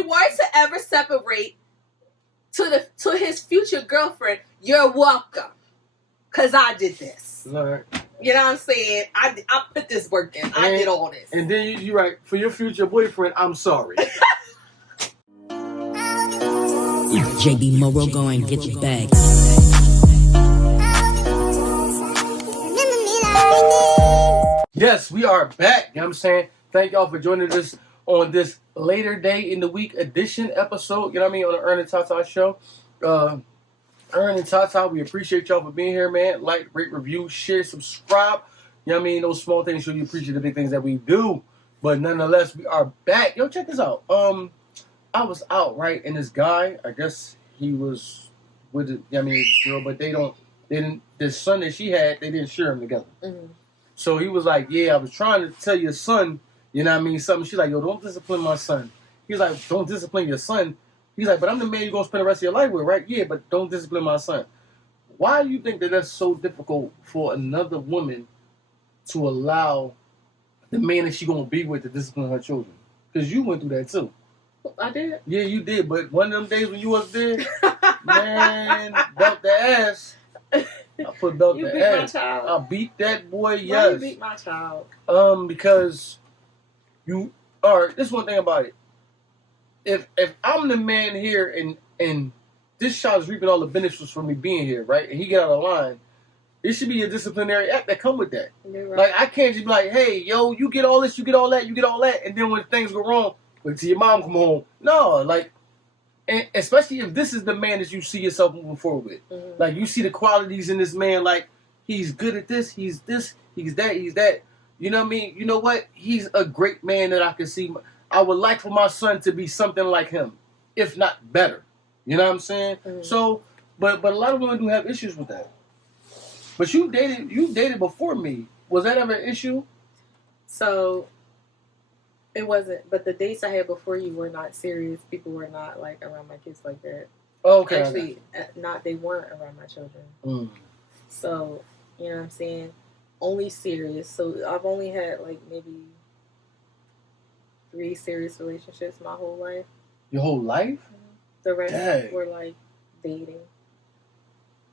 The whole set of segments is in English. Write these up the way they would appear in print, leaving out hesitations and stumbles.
he wants to ever separate to his future girlfriend, you're welcome. Because I did this. Right. You know what I'm saying? I put this work in. I did all this. And then you're right. For your future boyfriend, I'm sorry. JB Morrow, go and get your bag. Yes, we are back. You know what I'm saying? Thank y'all for joining us on this later day in the week edition episode. You know what I mean? On the Ern TaTa show. Ern and TaTa, we appreciate y'all for being here, man. Like, rate, review, share, subscribe. You know what I mean? Those small things show you appreciate the big things that we do. But nonetheless, we are back. Yo, check this out. I was out, right? And this guy, I guess he was with this girl, but the son that she had, they didn't share him together. Mm-hmm. So he was like, yeah, I was trying to tell your son, you know what I mean, something. She's like, yo, don't discipline my son. He's like, don't discipline your son. He's like, but I'm the man you're going to spend the rest of your life with, right? Yeah, but don't discipline my son. Why do you think that that's so difficult for another woman to allow the man that she's going to be with to discipline her children? Because you went through that too. I did? Yeah, you did. But one of them days when you was there, man, belt the ass. I put belt you the beat ass. My child. I beat that boy, yes. Why you beat my child? Because you... All right, this one thing about it. If I'm the man here and this child is reaping all the benefits from me being here, right? And he get out of line, it should be a disciplinary act that come with that. You're right. Like, I can't just be like, hey, yo, you get all this, you get all that, you get all that, and then when things go wrong, wait till your mom come home. No, like, and especially if this is the man that you see yourself moving forward with. Mm-hmm. Like, you see the qualities in this man, like, he's good at this, he's that, he's that. You know what I mean? You know what? He's a great man that I can see. I would like for my son to be something like him, if not better. You know what I'm saying? Mm-hmm. So, but a lot of women do have issues with that. But you dated before me. Was that ever an issue? So, it wasn't. But the dates I had before you were not serious. People were not like around my kids like that. Oh, okay. Actually, they weren't around my children. Mm. So, you know what I'm saying? Only serious. So, I've only had like maybe 3 serious relationships my whole life. Your whole life? The rest were like dating.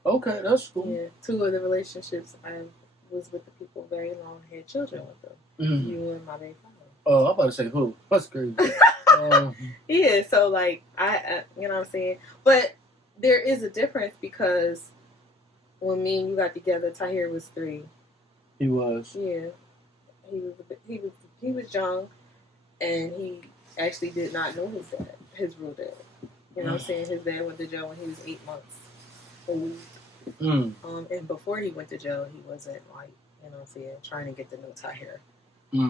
Okay, that's cool. Yeah, 2 of the relationships I was with the people very long, had children with them. Mm-hmm. You and my baby father. Oh, I'm about to say who? That's crazy. Yeah, so like I you know what I'm saying? But there is a difference because when me and you got together, Tahir was 3. He was. Yeah, he was young. And he actually did not know his real dad. You know what I'm saying? His dad went to jail when he was 8 months old. And before he went to jail, he wasn't like, you know what I'm saying, trying to get to know Tahir.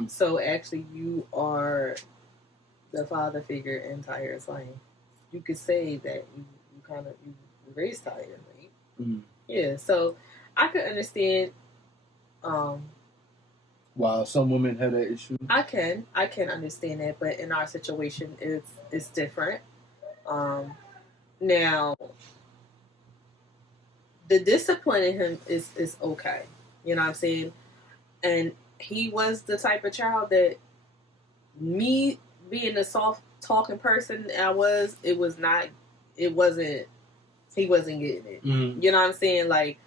So actually, you are the father figure in Tahir's life. You could say that you raised Tahir, right? Yeah, so I could understand... Wow, some women have that issue. I can understand that, but in our situation, it's different. Now, the discipline in him is okay. You know what I'm saying? And he was the type of child that me being the soft talking person he wasn't getting it. Mm-hmm. You know what I'm saying? Like,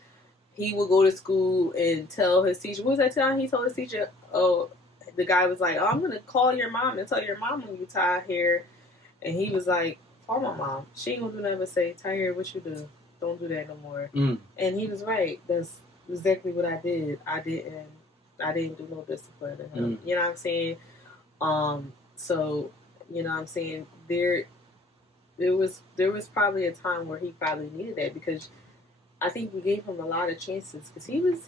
he would go to school and tell his teacher, what was that time he told his teacher? Oh, the guy was like, oh, I'm going to call your mom and tell your mom when you tie hair. And he was like, call my mom. She ain't going to do nothing but say, tie hair, what you do? Don't do that no more. And he was right. That's exactly what I did. I didn't do no discipline in him. You know what I'm saying? So, you know what I'm saying? There was probably a time where he probably needed that because I think we gave him a lot of chances because he was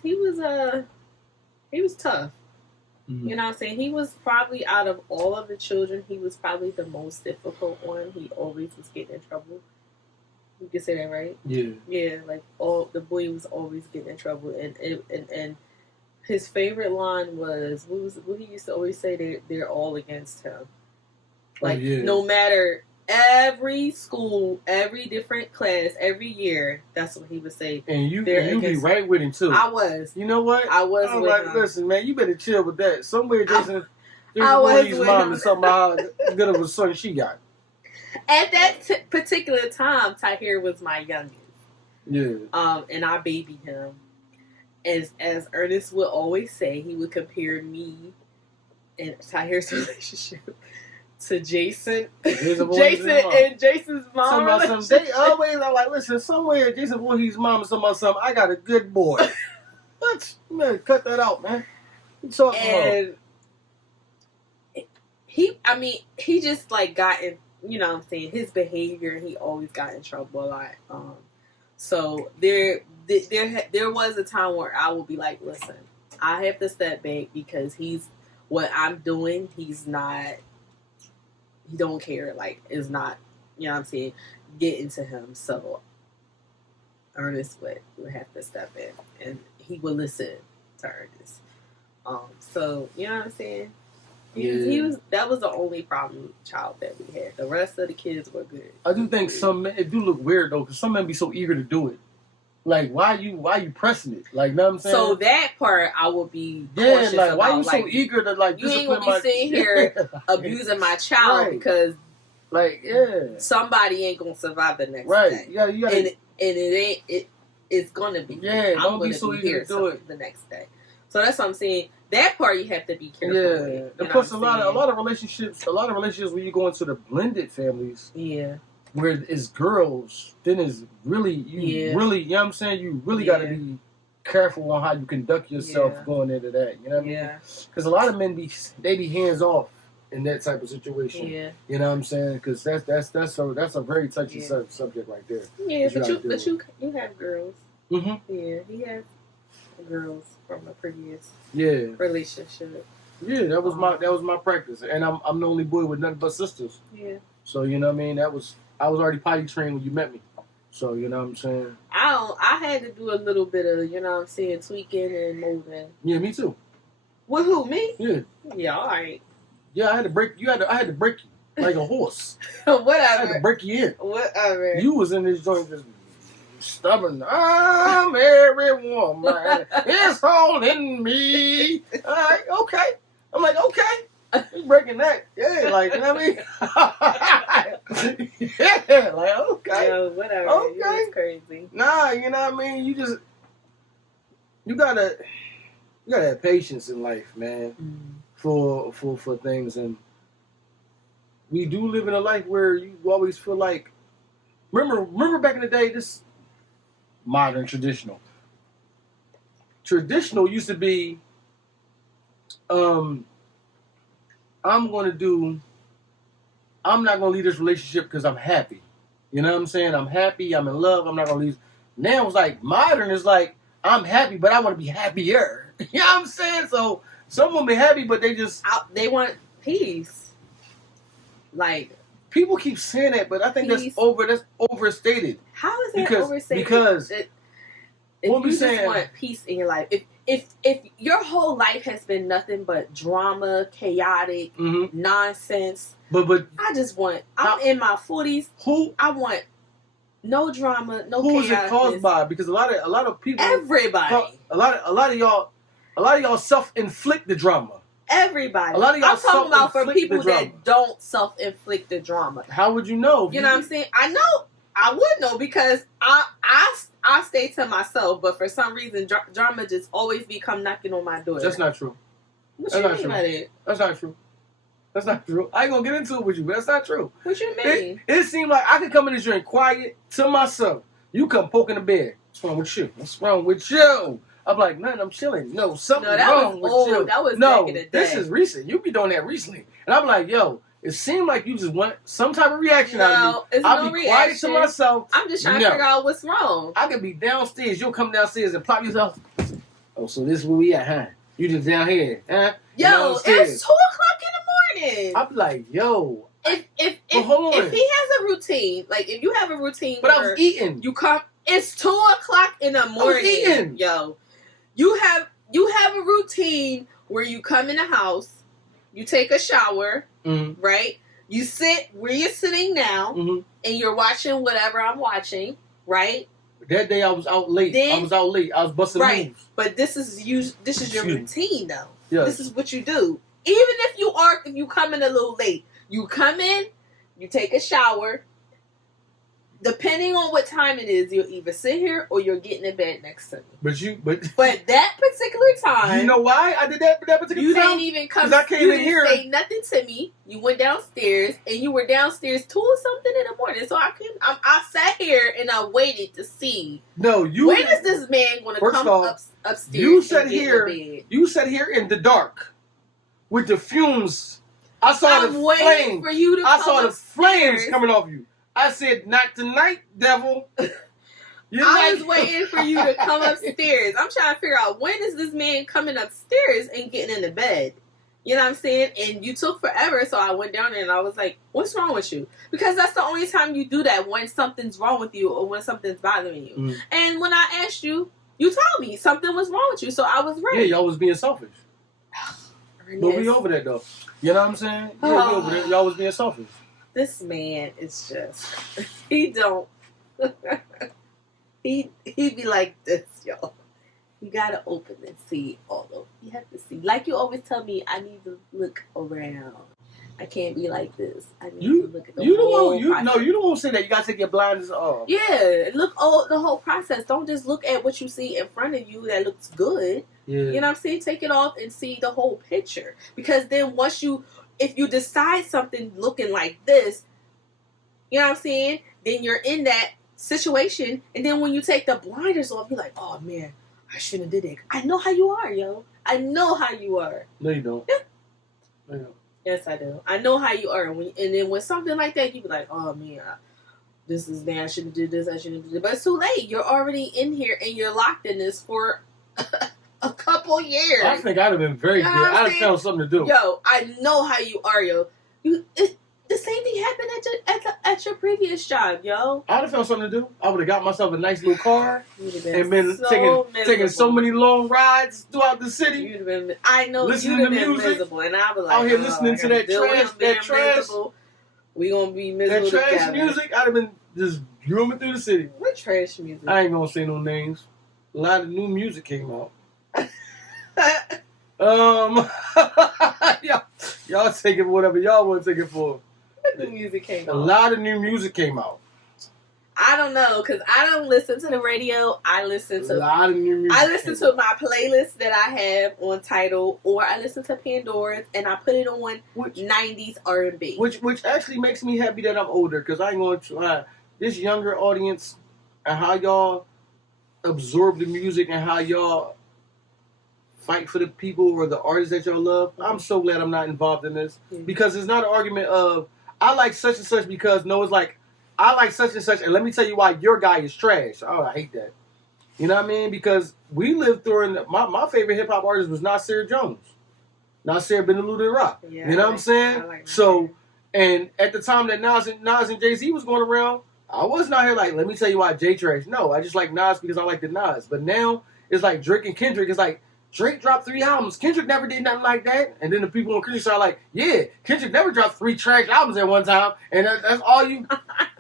tough. Mm-hmm. You know what I'm saying? He was probably, out of all of the children, he was probably the most difficult one. He always was getting in trouble. You can say that, right? Yeah. Yeah, like the boy was always getting in trouble, and his favorite line was what he used to always say. They're all against him. Like no matter. Every school, every different class, every year, that's what he would say. And you be right with him, too. I was. You know what? I was with like, him. Listen, man, you better chill with that. Somewhere Jason Voorhees' mom is somehow good of a son she got. At that particular time, Tahir was my youngest. Yeah. And I babied him. As Ernest would always say, he would compare me and Tahir's relationship to Jason. Jason and Jason's mom. They always are like, listen, somewhere Jason Voorhees' mom is talking about something. I got a good boy. What? Man, cut that out, man. And he just like got in, you know what I'm saying, his behavior, he always got in trouble a lot. So there was a time where I would be like, listen, I have to step back because what I'm doing, he don't care, like, it's not, you know what I'm saying, getting to him. So Ernest would have to step in and he would listen to Ernest. So, you know what I'm saying? That was the only problem child that we had. The rest of the kids were good. I do think some men, it do look weird though, because some men be so eager to do it. Like, why you pressing it? Like, know what I'm saying? So that part I would be cautious like, about. why you so eager to like? You ain't gonna be sitting here abusing my child because, like, somebody ain't gonna survive the next day. Yeah, you gotta, and it's gonna be. Yeah, I'm don't be so eager to do it the next day. So that's what I'm saying. That part you have to be careful with. And plus a lot of relationships when you go into the blended families. Yeah. Where it's girls, then it's really you know what I'm saying? You really gotta be careful on how you conduct yourself going into that. You know what I mean? Because a lot of men be hands off in that type of situation. Yeah. You know what I'm saying? Because that's a very touchy subject right there. Yeah, but you have girls. Mm-hmm. Yeah, he has girls from a previous relationship. Yeah, that was my practice, and I'm the only boy with nothing but sisters. Yeah. So you know what I mean? I was already potty trained when you met me. So you know what I'm saying? I had to do a little bit of, you know what I'm saying, tweaking and moving. Yeah, me too. With who? Me? Yeah. Yeah, all right. Yeah, I had to break you like a horse. Whatever. I had to break you in. Whatever. You was in this joint just stubborn. I'm every woman. It's all in me. All right, okay. I'm like, okay. You breaking that. Yeah, like, you know what I mean? Yeah, like, okay. Yo, whatever. Okay. It's crazy. Nah, you know what I mean? You gotta have patience in life, man, for things. And we do live in a life where you always feel like, remember back in the day, this modern traditional used to be, I'm not going to leave this relationship because I'm happy. You know what I'm saying? I'm happy. I'm in love. I'm not going to leave. Now it's like modern is like, I'm happy, but I want to be happier. You know what I'm saying? So someone be happy, but they want peace. Like, people keep saying that, but I think that's overstated. How is that overstated? Because if you just want peace in your life, if your whole life has been nothing but drama, chaotic, nonsense, but I'm in my 40s. I want no drama, no chaos. Who is it caused by? Because a lot of people, everybody, a lot of y'all self-inflict the drama. Everybody. A lot of y'all I'm talking about for people that don't self-inflict the drama. How would you know? You know what I'm saying? I know. I would know because I stay to myself, but for some reason, drama just always come knocking on my door. That's not true. What you mean by that? That's not true. That's not true. I ain't gonna get into it with you, but that's not true. What you mean? It seemed like I could come in this drink quiet to myself. You come poking the bed. What's wrong with you? What's wrong with you? I'm like, man, I'm chilling. No, something's wrong with you. That was back in the day. This is recent. You be doing that recently. And I'm like, yo, it seemed like you just want some type of reaction out of me. I'll be quiet to myself. I'm just trying to figure out what's wrong. I could be downstairs. You'll come downstairs and plop yourself. Oh, so this is where we at, huh? You just down here, huh? Yo, it's 2:00 in the morning. I'm like, yo. If he has a routine, like if you have a routine, but I was eating. You come. It's 2:00 in the morning. I was eating. Yo, you have a routine where you come in the house, you take a shower, right? You sit where you're sitting now, and you're watching whatever I'm watching, right? That day I was out late. I was busting moves. But this is your routine, though. Yes. This is what you do. Even if you come in a little late, you come in, you take a shower. Depending on what time it is, you'll either sit here or you're getting in bed next to me. But that particular time, you know why I did that particular you time? didn't even come. I came you in didn't here. say nothing to me. You went downstairs, and you were downstairs 2 or something in the morning. So I sat here and I waited to see. No, you. When is this man going to come upstairs? You sat here. In the bed? You sat here in the dark with the fumes. I saw the flames. For you to I saw the flames upstairs. coming off you. I said, "Not tonight, devil." I was waiting for you to come upstairs. I'm trying to figure out when is this man coming upstairs and getting in the bed. You know what I'm saying? And you took forever, so I went down there and I was like, "What's wrong with you?" Because that's the only time you do that, when something's wrong with you or when something's bothering you. Mm. And when I asked you, you told me something was wrong with you, so I was ready. Yeah, y'all was being selfish. But we over that though. You know what I'm saying? Yeah, we over there. Y'all was being selfish. This man is just, he don't, he be like this, y'all. You gotta open and see all of, you have to see. Like you always tell me, I need to look around. I can't be like this. I need to look at the whole process. You don't want to say that. You gotta take your blinders off. Yeah, look the whole process. Don't just look at what you see in front of you that looks good. Yeah. You know what I'm saying? Take it off and see the whole picture. Because then if you decide something looking like this, you know what I'm saying? Then you're in that situation, and then when you take the blinders off, you're like, "Oh man, I shouldn't have did it." I know how you are, yo. I know how you are. No, you don't. Yeah. No, you don't. Yes, I do. I know how you are. And then when something like that, you be like, "Oh man, this is bad. I shouldn't have did this. I shouldn't have did it." But it's too late. You're already in here, and you're locked in this for a couple years. I think I'd have been very good. I'd have found something to do. Yo, I know how you are, yo. The same thing happened at your previous job, yo. I'd have found something to do. I would have got myself a nice little car and been so taking so many long rides throughout the city. You'd have been, I know, listening you'd have to been music, miserable, and I'd be like, out here listening to that trash. Miserable. We gonna be miserable that trash together. music. I'd have been just grooming through the city. What trash music? I ain't gonna say no names. A lot of new music came out. Y'all take it for whatever y'all want to take it for. What new music came out? A lot of new music came out. I don't know, because I don't listen to the radio. I listen to a lot of new music. I listen to my playlist that I have on Tidal, or I listen to Pandora's, and I put it on 90s R&B. Which actually makes me happy that I'm older, because I ain't going to try this younger audience and how y'all absorb the music and how y'all fight for the people or the artists that y'all love. I'm so glad I'm not involved in this, because it's not an argument of I like such and such because no, it's like I like such and such, and let me tell you why your guy is trash. Oh, I hate that. You know what I mean? Because we lived during my favorite hip hop artist was Nasir Jones, Nasir bin Aludin Rock. Yeah, you know what I'm saying? So, and at the time that Nas and Jay-Z was going around, I wasn't out here like, let me tell you why Jay trash. No, I just like Nas because I like the Nas. But now it's like Drake and Kendrick. It's like Drake dropped 3 albums. Kendrick never did nothing like that. And then the people on Kendrick are like, yeah, Kendrick never dropped 3 trash albums at one time. And that's all you...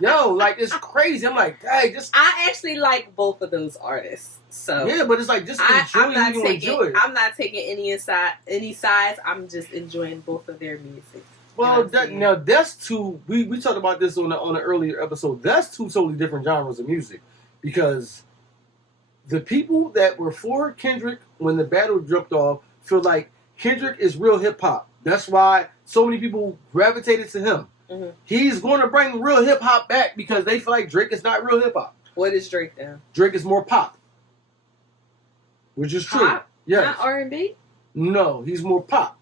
Yo, like, it's crazy. I'm like, hey, just... I actually like both of those artists. So yeah, but it's like, just enjoy it. I'm not taking any sides. I'm just enjoying both of their music. Well, now, that's two... We talked about this on an earlier episode. That's 2 totally different genres of music. Because... the people that were for Kendrick when the battle jumped off feel like Kendrick is real hip-hop. That's why so many people gravitated to him. Mm-hmm. He's going to bring real hip-hop back because they feel like Drake is not real hip-hop. What is Drake then? Drake is more pop. Which is true. Yes. Not R&B? No, he's more pop.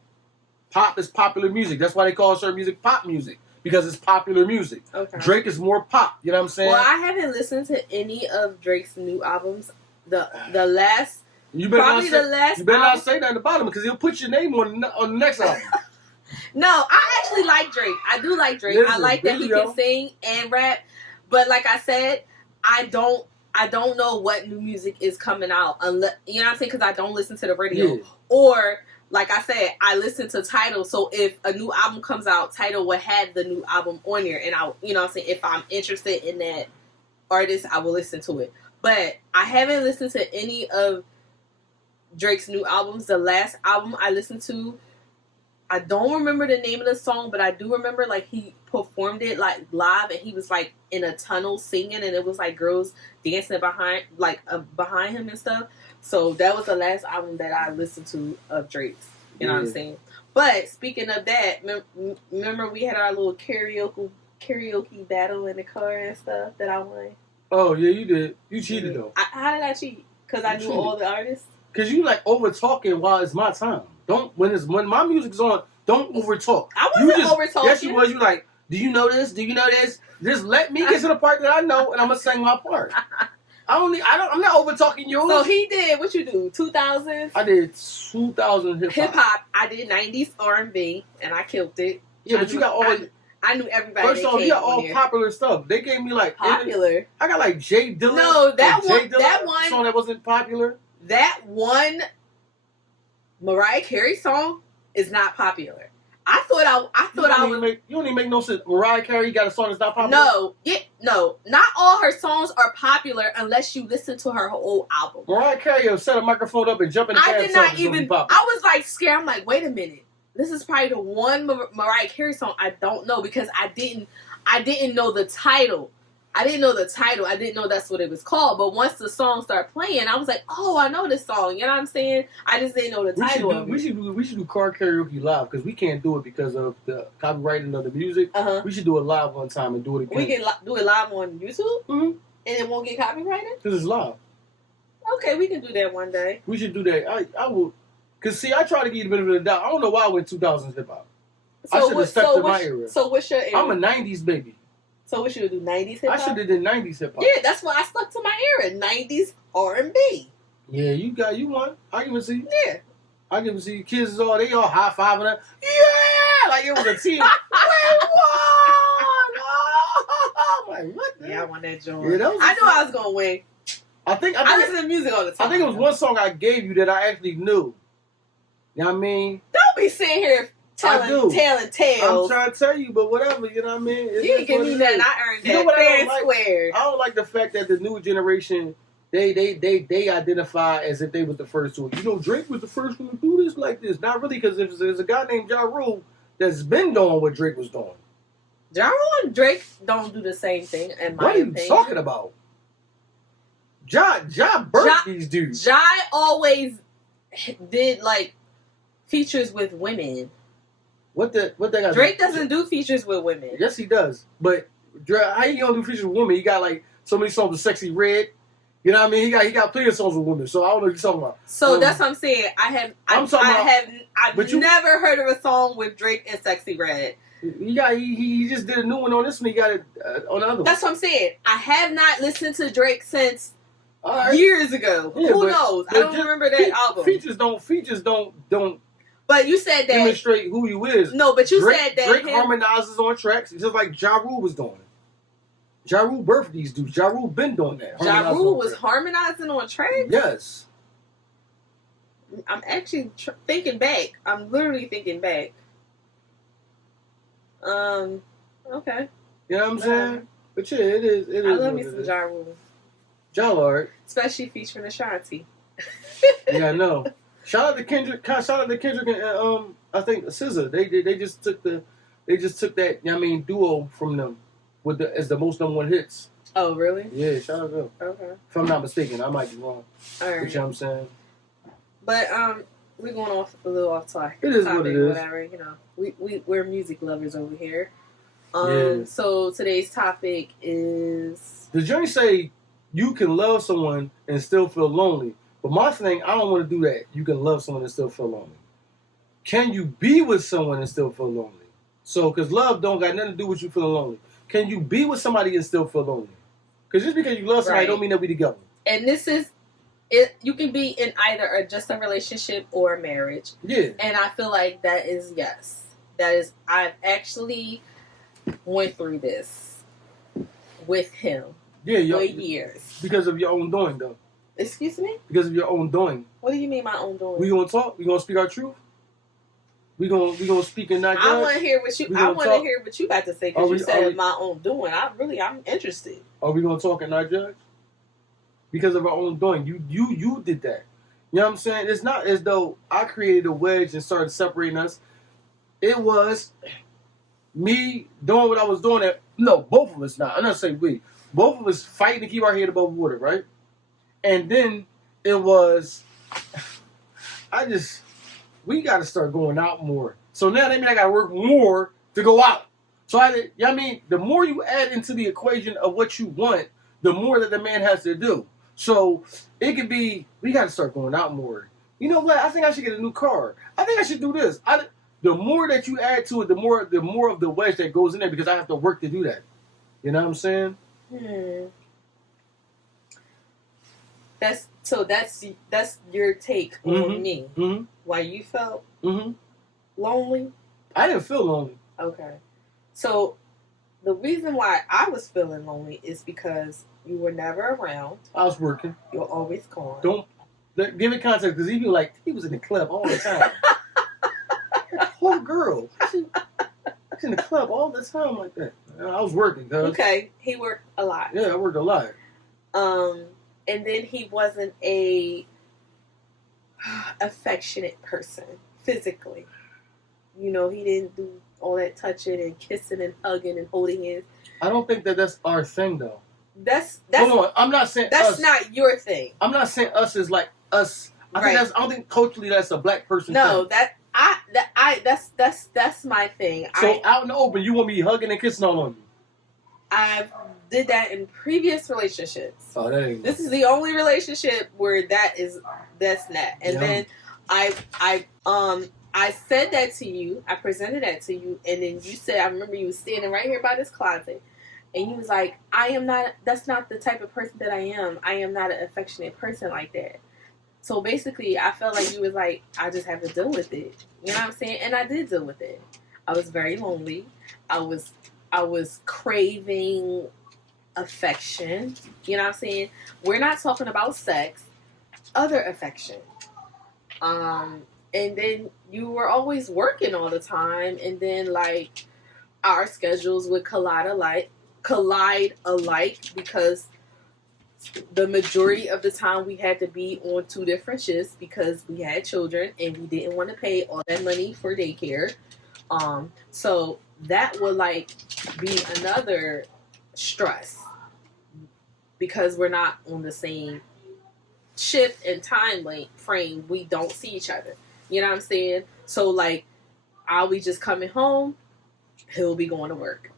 Pop is popular music. That's why they call certain music pop music. Because it's popular music. Okay. Drake is more pop. You know what I'm saying? Well, I haven't listened to any of Drake's new albums. The last... You better not say that in the bottom because he'll put your name on the next album. No, I actually like Drake. I do like Drake. Listen, I like that he can sing and rap. But like I said, I don't know what new music is coming out unless, you know what I'm saying? Because I don't listen to the radio. Yeah. Or, like I said, I listen to Tidal. So if a new album comes out, Tidal will have the new album on there. And I, you know what I'm saying? If I'm interested in that artist, I will listen to it. But I haven't listened to any of Drake's new albums. The last album I listened to, I don't remember the name of the song, but I do remember like he performed it like live, and he was like in a tunnel singing, and it was like girls dancing behind him and stuff. So that was the last album that I listened to of Drake's. You know what I'm saying? But speaking of that, remember we had our little karaoke battle in the car and stuff that I won. Oh yeah, you did. You cheated though. How did I cheat? Because I knew all the artists. Because you like over talking while it's my time. Don't when my music's on. Don't over talk. I wasn't over talking. Yes, you was. You like. Do you know this? Do you know this? Just let me get to the part that I know, and I'm gonna sing my part. I'm not over talking yours. So he did. What you do? 2000s. I did 2000 hip hop. Hip hop. I did 90s R&B, and I killed it. Yeah, but you got all. I knew everybody. First off, you got all popular stuff. They gave me like popular. I got like Jay Dilla. No, that one song that wasn't popular. That one Mariah Carey song is not popular. I thought I would. You don't even make no sense. Mariah Carey got a song that's not popular. No, not all her songs are popular unless you listen to her whole album. Mariah Carey will set a microphone up and jump in the I did not even. I was like scared. I'm like, wait a minute. This is probably the one Mariah Carey song I don't know because I didn't know the title. I didn't know the title. I didn't know that's what it was called. But once the song started playing, I was like, oh, I know this song. You know what I'm saying? I just didn't know the title of it. We should do car karaoke live because we can't do it because of the copywriting of the music. Uh-huh. We should do it live one time and do it again. We can do it live on YouTube? Mm-hmm. And it won't get copyrighted? Because it's live. Okay, we can do that one day. We should do that. I will. Because, see, I try to give you the benefit of the doubt. I don't know why I went 2000s hip-hop. I should have stuck to my era. So what's your era? I'm a 90s baby. So what should we do, 90s hip-hop? I should have did 90s hip-hop. Yeah, that's why I stuck to my era, 90s R&B. Yeah, you won. I give it to you. Yeah. I give it to you. Kids is all, they all high-fiving that. Yeah! Like it was a team. We won! Oh! I'm like, what the Yeah, I won that joint. Yeah, I knew I was going to win. I listen to music all the time. I think it was one song I gave you that I actually knew. You know what I mean? Don't be sitting here telling tales. I'm trying to tell you, but whatever, you know what I mean? You didn't give me that, and I earned that fair and square. I don't like the fact that the new generation, they identify as if they was the first to it. You know, Drake was the first one to do this like this. Not really, because if there's a guy named Ja Rule that's been doing what Drake was doing. Ja Rule and Drake don't do the same thing, in my opinion. What are you talking about? Ja birthed these dudes. Ja always did, like, features with women. What they got? Drake doesn't do features with women. Yes, he does. But how you gonna do features with women? He got like so many songs with Sexy Red. You know what I mean? He got plenty of songs with women. So I don't know what you're talking about. So that's what I'm saying. I've never heard of a song with Drake and Sexy Red. He just did a new one on this one. He got it on the other one. That's what I'm saying. I have not listened to Drake since years ago. Yeah, Who knows? I don't remember that album. Features don't. But you said that demonstrate who you is. No, but you said that Drake harmonizes on tracks just like Ja Rule was doing. Ja Rule birthed these dudes. Ja Rule been doing that. Ja Rule was harmonizing on tracks? Yes. I'm actually thinking back. I'm literally thinking back. Okay. You know what I'm saying? But yeah, it is. I love me some Ja Rule. Ja Lord. Especially featuring Ashanti. Yeah, I know. Shout out to Kendrick and I think SZA. They just took that duo from them as the most number one hits. Oh really? Yeah, shout out to them. Okay. If I'm not mistaken, I might be wrong. All right. You know what I'm saying? But we're going a little off topic. It is what it is. Whatever, you know. We're music lovers over here. Yeah. So today's topic is The journey say you can love someone and still feel lonely. But my thing, I don't want to do that. You can love someone and still feel lonely. Can you be with someone and still feel lonely? So, because love don't got nothing to do with you feeling lonely. Can you be with somebody and still feel lonely? Because just because you love somebody don't mean that we together. And this is it. You can be in either just a relationship or a marriage. Yeah. And I feel like that is yes. That is. I've actually went through this with him. Yeah. For years. Because of your own doing, though. Excuse me? Because of your own doing. What do you mean my own doing? We gonna talk? We gonna speak our truth? We gonna speak and not judge? I want to hear what you got to say because you said my own doing. I'm interested. Are we gonna talk and not judge? Because of our own doing. You did that. You know what I'm saying? It's not as though I created a wedge and started separating us. It was me doing what I was doing, no, both of us not. I'm not saying we. Both of us fighting to keep our head above water, right? And then it was, we got to start going out more. So now that means I got to work more to go out. So the more you add into the equation of what you want, the more that the man has to do. So it could be, we got to start going out more. You know what? I think I should get a new car. I think I should do this. The more that you add to it, the more of the wedge that goes in there because I have to work to do that. You know what I'm saying? That's your take on me. Mm-hmm. Why you felt lonely? I didn't feel lonely. Okay. So the reason why I was feeling lonely is because you were never around. I was working. You're always gone. Don't give it context because he was in the club all the time. Poor girl. She's in the club all the time like that. I was working. Okay. He worked a lot. Yeah, I worked a lot. And then he wasn't a affectionate person physically. You know, he didn't do all that touching and kissing and hugging and holding hands. I don't think that's our thing, though. That's hold on. I'm not saying that's us. not your thing. I'm not saying us is like us. I don't think culturally that's a black person no, thing. That's my thing. So out in the open, you want me hugging and kissing all on you? I did that in previous relationships. Oh, that ain't. This is the only relationship where that's not. And then I said that to you. I presented that to you, and then you said, I remember you was standing right here by this closet, and you was like, that's not the type of person that I am. I am not an affectionate person like that. So basically, I felt like you was like, I just have to deal with it. You know what I'm saying? And I did deal with it. I was very lonely. I was craving affection. You know what I'm saying? We're not talking about sex. Other affection. And then you were always working all the time, and then like our schedules would collide alike because the majority of the time we had to be on 2 different shifts because we had children and we didn't want to pay all that money for daycare. So that would like be another stress because we're not on the same shift and time frame. We don't see each other. You know what I'm saying? So, like, I'll be just coming home. He'll be going to work.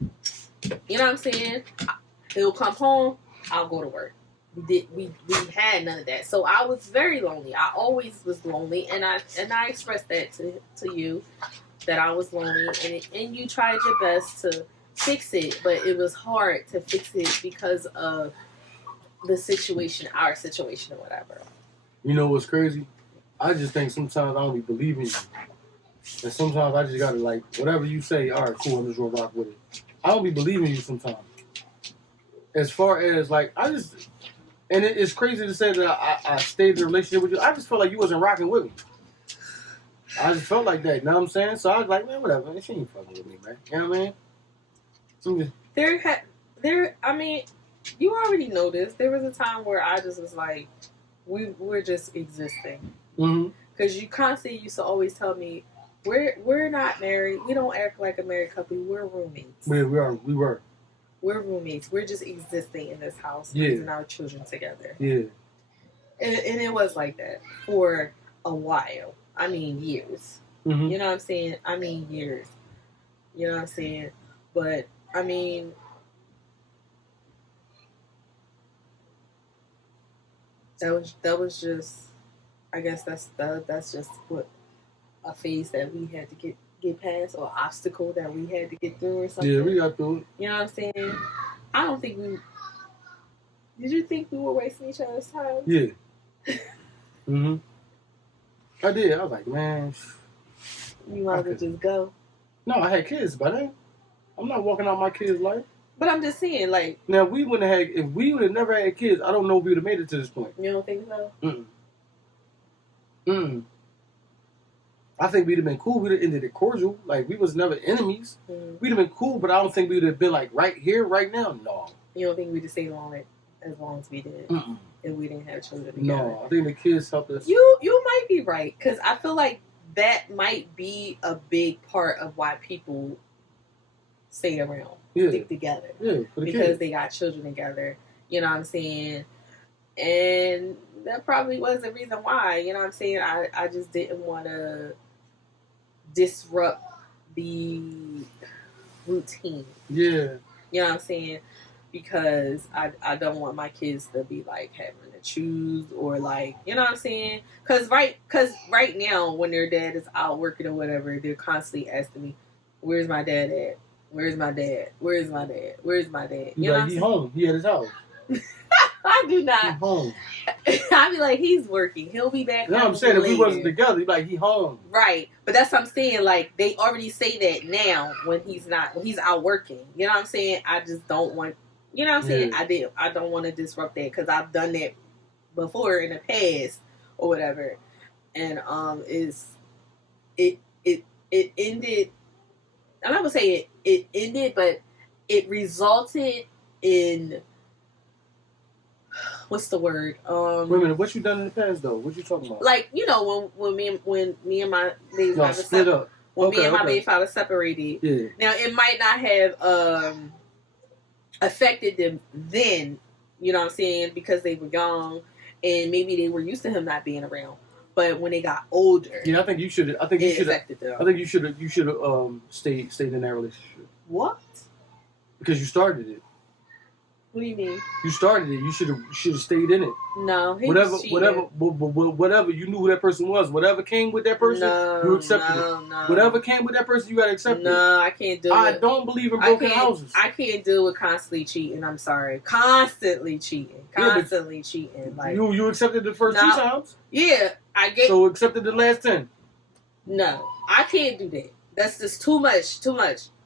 You know what I'm saying? He'll come home. I'll go to work. We had none of that. So, I was very lonely. I always was lonely. And I expressed that to you, that I was lonely. And you tried your best to fix it. But it was hard to fix it because of the situation, our situation or whatever. You know what's crazy? I just think sometimes I don't be believing you. And sometimes I just gotta like, whatever you say, alright, cool, I'm just gonna rock with it. I don't be believing you sometimes. As far as like, and it's crazy to say that I stayed in a relationship with you. I just felt like you wasn't rocking with me. I just felt like that, you know what I'm saying? So I was like, man, whatever, she ain't fucking with me, man. You know what I mean? I mean, you already know this. There was a time where I just was like, we're just existing. Because you constantly used to always tell me, we're not married. We don't act like a married couple. We're roommates. We were. We're roommates. We're just existing in this house, raising our children together. Yeah. And it was like that for a while. I mean, years. You know what I'm saying? I mean, years. You know what I'm saying? But, I mean, that was just, I guess that's just what a phase that we had to get past, or obstacle that we had to get through, or something. Yeah, we got through it. You know what I'm saying? I don't think we. Did you think we were wasting each other's time? Yeah. I did. I was like, man. You might as well just go. No, I had kids, but I'm not walking out my kids' life. But I'm just saying, like. Now, if we would have never had kids, I don't know if we would have made it to this point. You don't think so? I think we'd have been cool. We'd have ended it cordial. Like, we was never enemies. We'd have been cool, but I don't think we would have been, like, right here, right now. No. You don't think we'd have stayed as long as we did if we didn't have children together? No, I think the kids helped us. You might be right, because I feel like that might be a big part of why people stay around, Yeah. stick together. Yeah, for the because kids. they got children together. You know what I'm saying? And that probably was the reason why. You know what I'm saying? I just didn't want to disrupt the routine. Yeah. You know what I'm saying? Because I don't want my kids to be like having to choose or like, you know what I'm saying? Because right now when their dad is out working or whatever, they're constantly asking me, "Where's my dad at? Where's my dad? Where's my dad? Where's my dad?" You like, he home. He at his house. I do He not. home. I be like, he's working. He'll be back. You know what I'm saying? If we wasn't together, he like, he home. Right. But that's what I'm saying. Like, they already say that now when he's out working. You know what I'm saying? I just don't want, you know what I'm saying? Yeah. I don't want to disrupt that because I've done that before in the past or whatever. And it ended, I'm not going to say it ended, but it resulted in, what's the word? Wait a minute, what you done in the past though? What you talking about? Like, you know, when me and my baby father split up. When me and my baby father separated. Yeah. Now it might not have affected them then, you know what I'm saying, because they were young and maybe they were used to him not being around. But when they got older, yeah, I think you should. I think you should. Affected them. I think you should. You should stayed in that relationship. What? Because you started it. What do you mean? You started it. You should have stayed in it. No, he whatever, was cheating. whatever. You knew who that person was. Whatever came with that person, you accepted it. No. Whatever came with that person, you gotta accept it. No, I can't do it. I don't believe in broken houses. I can't deal with constantly cheating. I'm sorry, constantly cheating. Like you accepted the first 2 times. Yeah, I get. So accepted the last 10. No, I can't do that. That's just too much.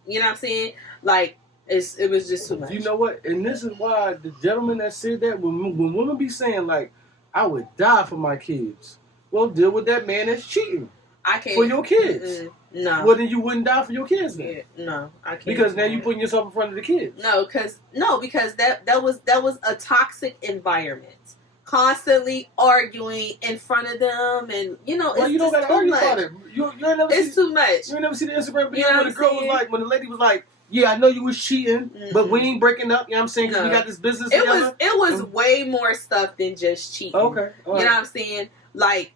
You know what I'm saying? Like. It was just too much. You know what? And this is why the gentleman that said that, when women be saying, like, I would die for my kids, well, deal with that man that's cheating. I can't. For your kids. No. Well, then you wouldn't die for your kids then. Yeah, no, I can't. Because now you're putting yourself in front of the kids. No, because that was a toxic environment. Constantly arguing in front of them, and you know, well, you don't gotta argue about it. It's too much. You never see the Instagram video You know where the girl was like, when the lady was like, "Yeah, I know you was cheating, but we ain't breaking up." You know what I'm saying? Because we got this business together. It was way more stuff than just cheating. Okay. You know what I'm saying? Like,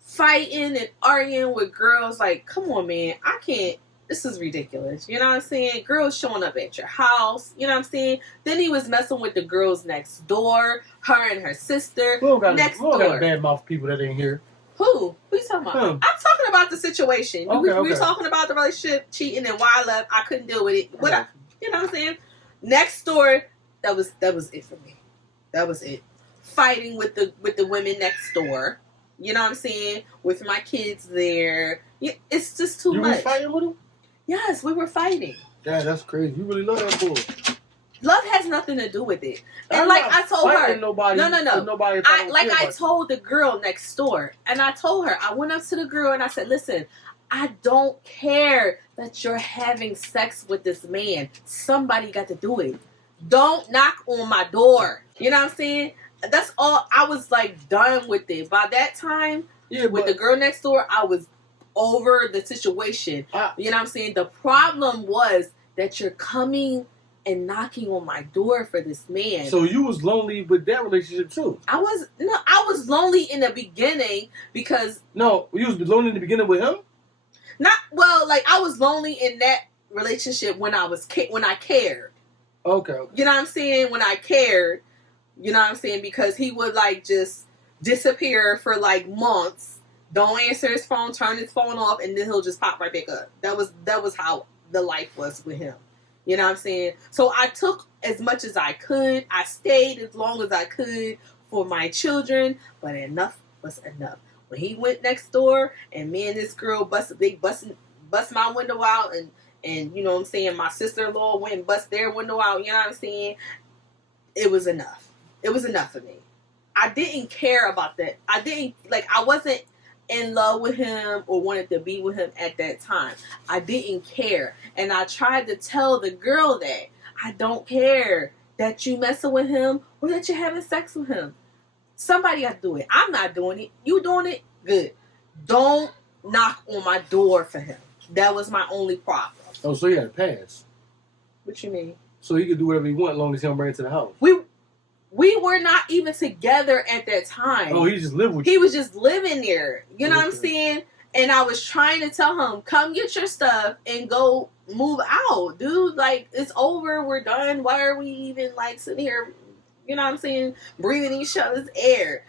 fighting and arguing with girls. Like, come on, man. I can't. This is ridiculous. You know what I'm saying? Girls showing up at your house. You know what I'm saying? Then he was messing with the girls next door. Her and her sister next door. We don't got bad mouth people that ain't here. Who you talking about? I'm talking about the situation. We were talking about the relationship, cheating, and why I left. I couldn't deal with it. You know what I'm saying? Next door, that was it for me. That was it. Fighting with the women next door. You know what I'm saying? With my kids there. Yeah, it's just too much. You was fighting with them? Yes, we were fighting. Yeah, that's crazy. You really love that boy. Love has nothing to do with it. And like I told her, nobody, no. Nobody I told the girl next door, and I told her, I went up to the girl and I said, "Listen, I don't care that you're having sex with this man. Somebody got to do it. Don't knock on my door." You know what I'm saying? That's all. I was like done with it. By that time, with the girl next door, I was over the situation. You know what I'm saying? The problem was that you're coming and knocking on my door for this man. So you was lonely with that relationship too? I was lonely in the beginning because... No, you was lonely in the beginning with him? I was lonely in that relationship when I cared. Okay. You know what I'm saying? When I cared, you know what I'm saying? Because he would like just disappear for like months, don't answer his phone, turn his phone off, and then he'll just pop right back up. That was how the life was with him. You know what I'm saying? So I took as much as I could. I stayed as long as I could for my children, but enough was enough. When he went next door and me and this girl bust my window out, and you know what I'm saying, my sister-in-law went and bust their window out, you know what I'm saying? It was enough. It was enough for me. I didn't care about that. I wasn't in love with him or wanted to be with him at that time. I didn't care. And I tried to tell the girl that I don't care that you messing with him or that you're having sex with him. Somebody got to do it. I'm not doing it. You doing it? Good. Don't knock on my door for him. That was my only problem. Oh, so you had a pass. What you mean? So he could do whatever he want as long as he don't bring it to the house. We were not even together at that time. Oh, he just lived with you. He was just living there. You know what I'm saying? And I was trying to tell him, come get your stuff and go move out. Dude, like, it's over. We're done. Why are we even, like, sitting here, you know what I'm saying, breathing each other's air?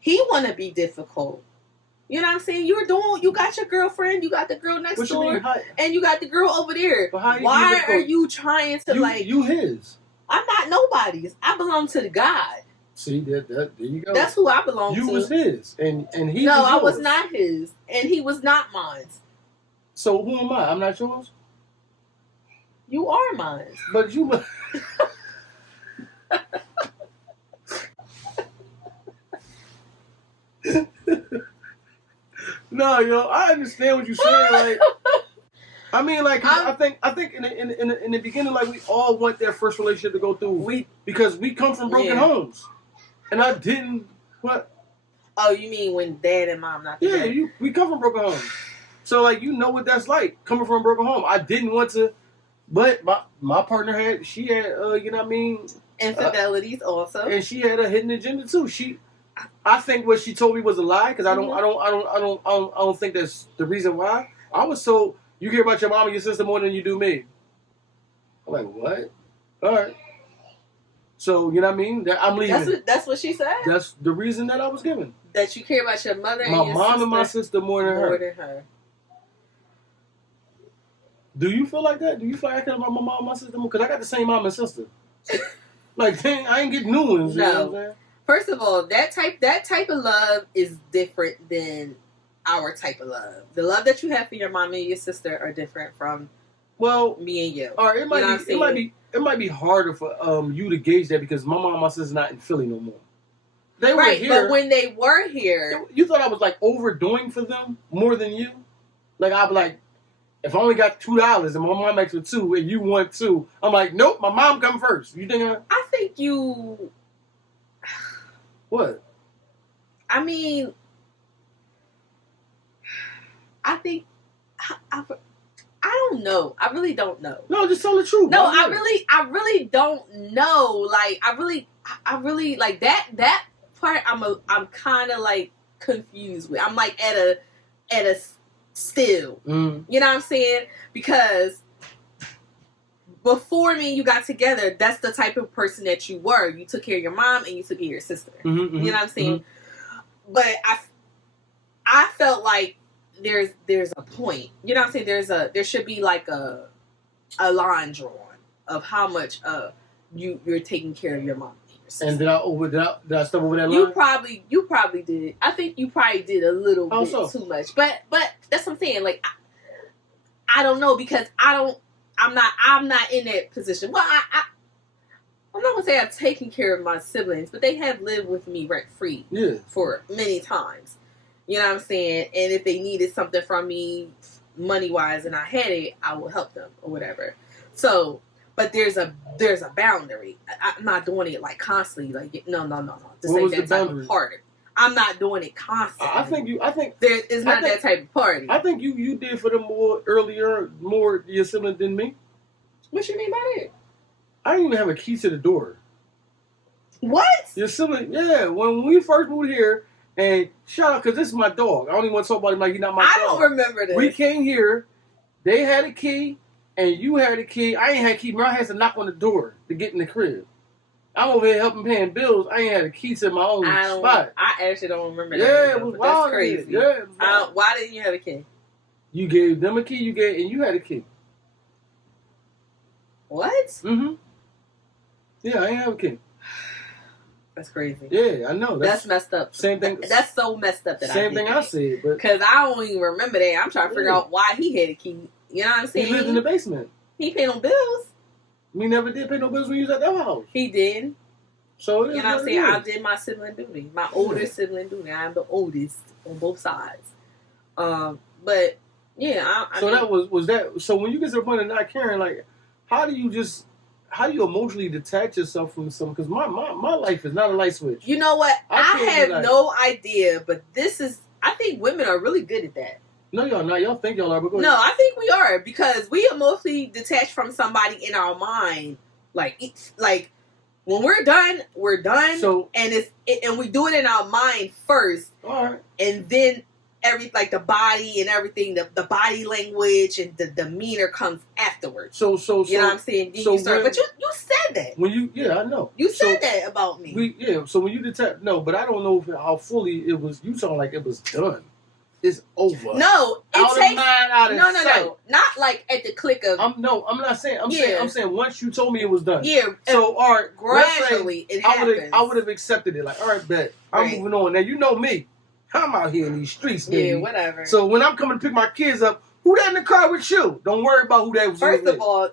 He want to be difficult. You know what I'm saying? You got your girlfriend, you got the girl next door, and you got the girl over there. Why are you trying to, You his. I'm not nobody's. I belong to the God. See, there you go. That's who I belong to. You was his, and he No, was I yours. was not his, and he was not mine. So who am I? I'm not yours? You are mine. But you... No, I understand what you're saying. Like, I mean, like, I think in the beginning, like, we all want that first relationship to go through. Because we come from broken homes, and I didn't. What? Oh, you mean when dad and mom not together? Yeah, we come from broken homes, so like you know what that's like coming from a broken home. I didn't want to, but my partner had you know what I mean, infidelities also, and she had a hidden agenda too. I think what she told me was a lie because I don't think that's the reason why. I was told you care about your mom and your sister more than you do me. I'm like, what? All right. So you know what I mean? I'm leaving. That's what she said. That's the reason that I was given. That you care about your mother and my your mom sister and my sister more than her. Do you feel like that? Do you feel like I care about my mom and my sister more? Because I got the same mom and sister. Like, dang, I ain't getting new ones. No. You know what I'm saying? First of all, that type of love is different than our type of love. The love that you have for your mom and your sister are different from me and you. Or it might be harder for you to gauge that because my mom and my sister's not in Philly no more. They were here, but when they were here, you thought I was like overdoing for them more than you. Like I'd be like, if I only got $2 and my mom makes with $2 and you want $2, I'm like, nope, my mom come first. You think I think you. What? I mean, I think I don't know. I really don't know. No, just tell the truth. No, I really don't know. Like, I really like that part. I'm kind of like confused with. I'm like at a still. Mm. You know what I'm saying? Because before me and you got together, that's the type of person that you were. You took care of your mom and you took care of your sister. Mm-hmm, mm-hmm, you know what I'm saying? Mm-hmm. But I felt like there's a point. You know what I'm saying? There should be like a line drawn of how much you're taking care of your mom and your sister. And did I step over that line? You probably did. I think you probably did a little bit too much. But that's what I'm saying. Like I don't know because I'm not in that position. Well, I'm not gonna say I've taken care of my siblings, but they have lived with me rent free for many times. You know what I'm saying? And if they needed something from me, money wise, and I had it, I will help them or whatever. So, but there's a boundary. I'm not doing it like constantly. Like no. This ain't that type of party. I'm not doing it constantly. I think there is not that type of party. I think you did for them more your sibling than me. What you mean by that? I didn't even have a key to the door. What? Your sibling, yeah. When we first moved here, and shout out because this is my dog. I don't even want to talk about him like he's not my dog. I don't remember this. We came here, they had a key, and you had a key. I ain't had a key. I had to knock on the door to get in the crib. I'm over here helping paying bills. I ain't had a key to my own spot. I actually don't remember that. Yeah, it was wild. That's crazy. Yeah, it was wild. Why didn't you have a key? You gave them a key, and you had a key. What? Mm-hmm. Yeah, I ain't have a key. That's crazy. Yeah, I know. That's messed up. Same thing. That's so messed up that same thing I said. Because I don't even remember that. I'm trying to figure out why he had a key. You know what I'm saying? He lived in the basement. He paid no bills. We never did pay no bills when you was at that house. He did. So you know what I'm saying? I did my sibling duty. My older sibling duty. I'm the oldest on both sides. But yeah, I mean, that was that. So when you get to the point of not caring, like, how do you emotionally detach yourself from someone? Because my life is not a light switch. You know what? I have no idea, but I think women are really good at that. No, y'all not. Y'all think y'all are, but go ahead. No, I think we are because we emotionally detached from somebody in our mind. Like when we're done, we're done. So and and we do it in our mind first. All right. And then the body and everything, the body language and the demeanor comes afterwards. So you know what I'm saying? Then so you start, but you said that. I know. You said that about me. So when you detect, no, but I don't know how fully it was. You sound like it was done. It's over. No, it out takes of mind, out of sight. No, not like at the click of. I'm not saying. I'm saying once you told me it was done. Yeah. So all right, gradually it happens. I would have accepted it. Like, all right, bet. I'm moving on. Now you know me. I'm out here in these streets, baby. Yeah, whatever. So when I'm coming to pick my kids up, who that in the car with you? Don't worry about who that was. First of all,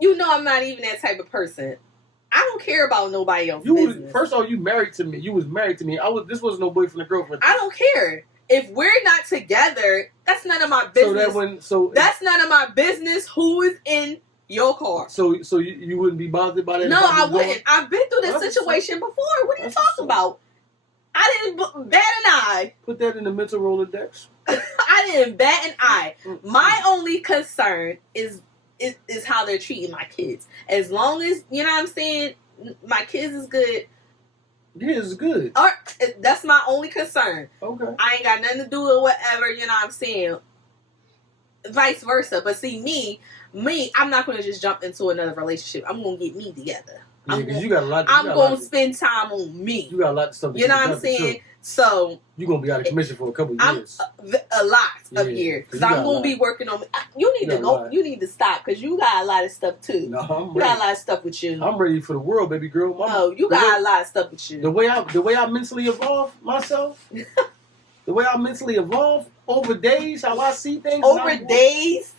you know I'm not even that type of person. I don't care about nobody else's business. First of all, you married to me. You was married to me. This wasn't no boyfriend or girlfriend. I don't care. If we're not together, that's none of my business. That's none of my business who is in your car. So you wouldn't be bothered by that? No, I wouldn't. I've been through this situation before. What are you talking about? I didn't bat an eye. Put that in the mental Rolodex. I didn't bat an eye. My only concern is how they're treating my kids. As long as, you know what I'm saying, my kids is good. Yeah, it's good. That's my only concern. Okay. I ain't got nothing to do with whatever, you know what I'm saying. Vice versa. But see, me, I'm not going to just jump into another relationship. I'm going to get me together. Yeah, because you got a lot. I'm going to spend time on me. You got a lot of stuff to You know what I'm saying? Too. So you're going to be out of commission for a couple of years. A lot of years. Because I'm going to be working on me. You need to go. You need to stop because you got a lot of stuff too. No, I'm ready. You got a lot of stuff with you. I'm ready for the world, baby girl. No, you got a lot of stuff with you. The way I mentally evolve myself, the way I mentally evolve over days, how I see things. Over days?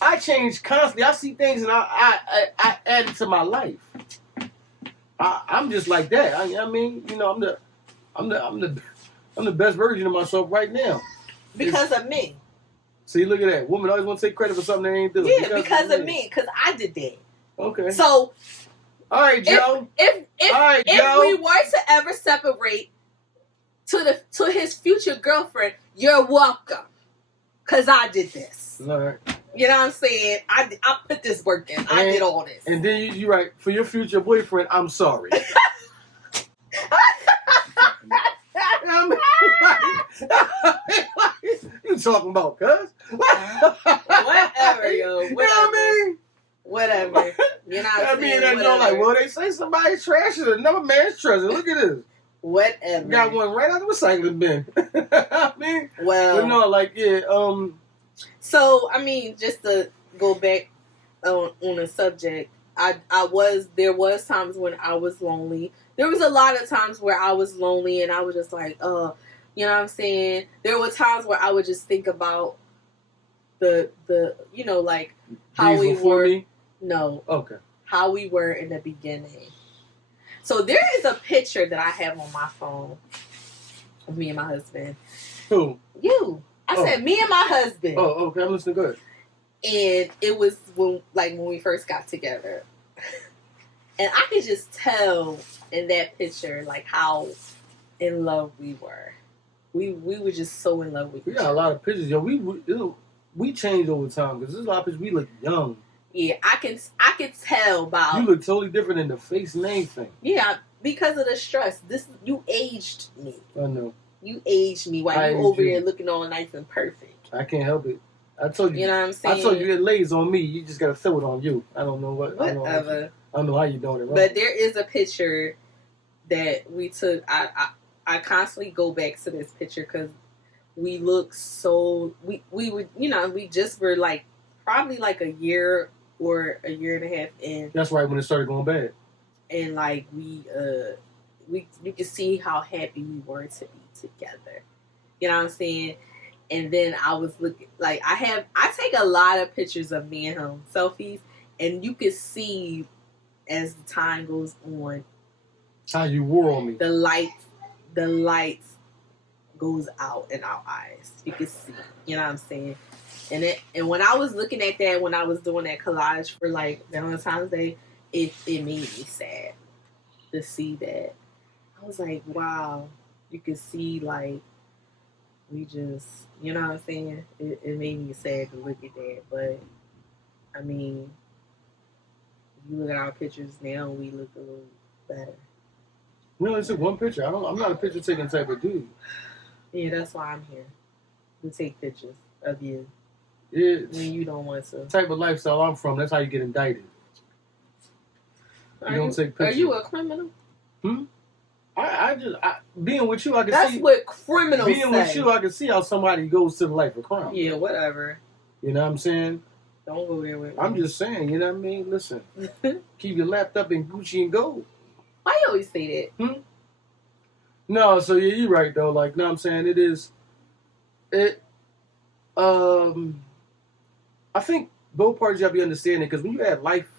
I change constantly. I see things and I add it to my life. I'm just like that. I mean, you know, I'm the best version of myself right now. Because of me. See, look at that. Women always want to take credit for something they ain't doing. Yeah, because of me. Because I did that. Okay. So, all right, Joe. If we were to ever separate to his future girlfriend, you're welcome. Because I did this. All right. You know what I'm saying? I put this work in. I did all this. And then you right, for your future boyfriend, I'm sorry. You talking about, cuz? Whatever, yo. Whatever. You know what I mean? Whatever. You know what I'm saying? I mean, like, well, they say somebody's trash is another man's treasure. Look at this. Whatever. Got one right out of the recycling bin. I mean, well, but no, like, yeah, So, I mean, just to go back on the subject, there was times when I was lonely. There was a lot of times where I was lonely and I was just like, you know what I'm saying? There were times where I would just think about the you know, like how we were. Me? No. Okay. How we were in the beginning. So there is a picture that I have on my phone of me and my husband. Who? You. I said me and my husband. Oh, okay. I'm listening. Good. And it was when we first got together, and I could just tell in that picture like how in love we were. We were just so in love with each other. We got a lot of pictures, yo. We changed over time because there's a lot of pictures we look young. Yeah, I can tell by you look totally different in the face name thing. Yeah, because of the stress. You aged me. I know. You aged me while you over here looking all nice and perfect. I can't help it. I told you. You know what I'm saying? I told you it lays on me. You just gotta throw it on you. I don't know what. Whatever. I don't know how you doing it wrong. But there is a picture that we took. I constantly go back to this picture because we look so. We would, you know, we just were like probably like a year or a year and a half in. That's right when it started going bad. And like you can see how happy we were to be together. You know what I'm saying? And then I was looking, like, I take a lot of pictures of me and him, selfies, and you can see as the time goes on how you wore on me. The lights goes out in our eyes. You can see, you know what I'm saying? And when I was looking at that, when I was doing that collage for like Valentine's Day, it made me sad to see that. I was like, wow, you can see like we just, you know what I'm saying? It made me sad to look at that. But, I mean, you look at our pictures now, we look a little better. No, it's one picture. I'm not a picture taking type of dude. Yeah, that's why I'm here. To take pictures of you. It's when you don't want to. The type of lifestyle I'm from, that's how you get indicted. You don't take pictures. Are you a criminal? Being with you, I can That's see. That's what criminals being say. with you, I can see how somebody goes to the life of crime. Yeah, whatever. You know what I'm saying? Don't go there with me. I'm just saying, you know what I mean? Listen, keep your laptop in Gucci and gold. Why you always say that? No, so yeah, you're right though. Like, know what I'm saying? I think both parties gotta be understanding, because when you add life,